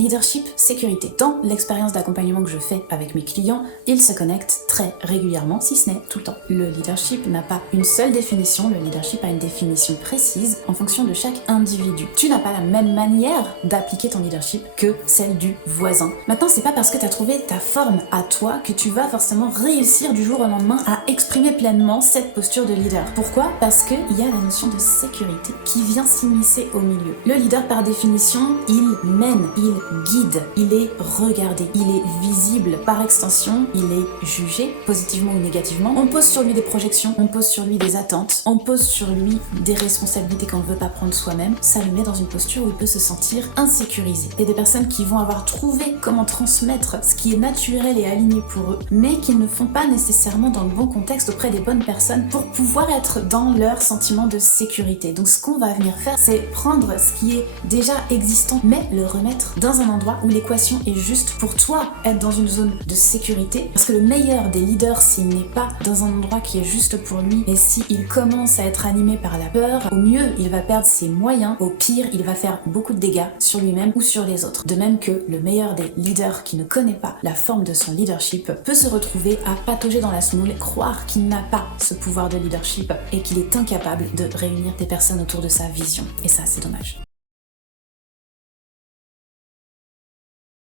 Leadership, sécurité. Dans l'expérience d'accompagnement que je fais avec mes clients, ils se connectent très régulièrement, si ce n'est tout le temps. Le leadership n'a pas une seule définition, le leadership a une définition précise en fonction de chaque individu. Tu n'as pas la même manière d'appliquer ton leadership que celle du voisin. Maintenant, c'est pas parce que tu as trouvé ta forme à toi que tu vas forcément réussir du jour au lendemain à exprimer pleinement cette posture de leader. Pourquoi? Parce qu'il y a la notion de sécurité qui vient s'immiscer au milieu. Le leader, par définition, il mène, il guide, il est regardé, il est visible. Par extension, il est jugé, positivement ou négativement. On pose sur lui des projections, on pose sur lui des attentes, on pose sur lui des responsabilités qu'on ne veut pas prendre soi-même. Ça le met dans une posture où il peut se sentir insécurisé. Il y a des personnes qui vont avoir trouvé comment transmettre ce qui est naturel et aligné pour eux, mais qui ne font pas nécessairement dans le bon contexte auprès des bonnes personnes pour pouvoir être dans leur sentiment de sécurité. Donc ce qu'on va venir faire, c'est prendre ce qui est déjà existant, mais le remettre dans un endroit où l'équation est juste pour toi, être dans une zone de sécurité. Parce que le meilleur des leaders, s'il n'est pas dans un endroit qui est juste pour lui, et s'il commence à être animé par la peur, au mieux, il va perdre ses moyens, au pire, il va faire beaucoup de dégâts sur lui-même ou sur les autres. De même que le meilleur des leaders qui ne connaît pas la forme de son leadership peut se retrouver à patauger dans la semoule, croire qu'il n'a pas ce pouvoir de leadership et qu'il est incapable de réunir des personnes autour de sa vision. Et ça, c'est dommage.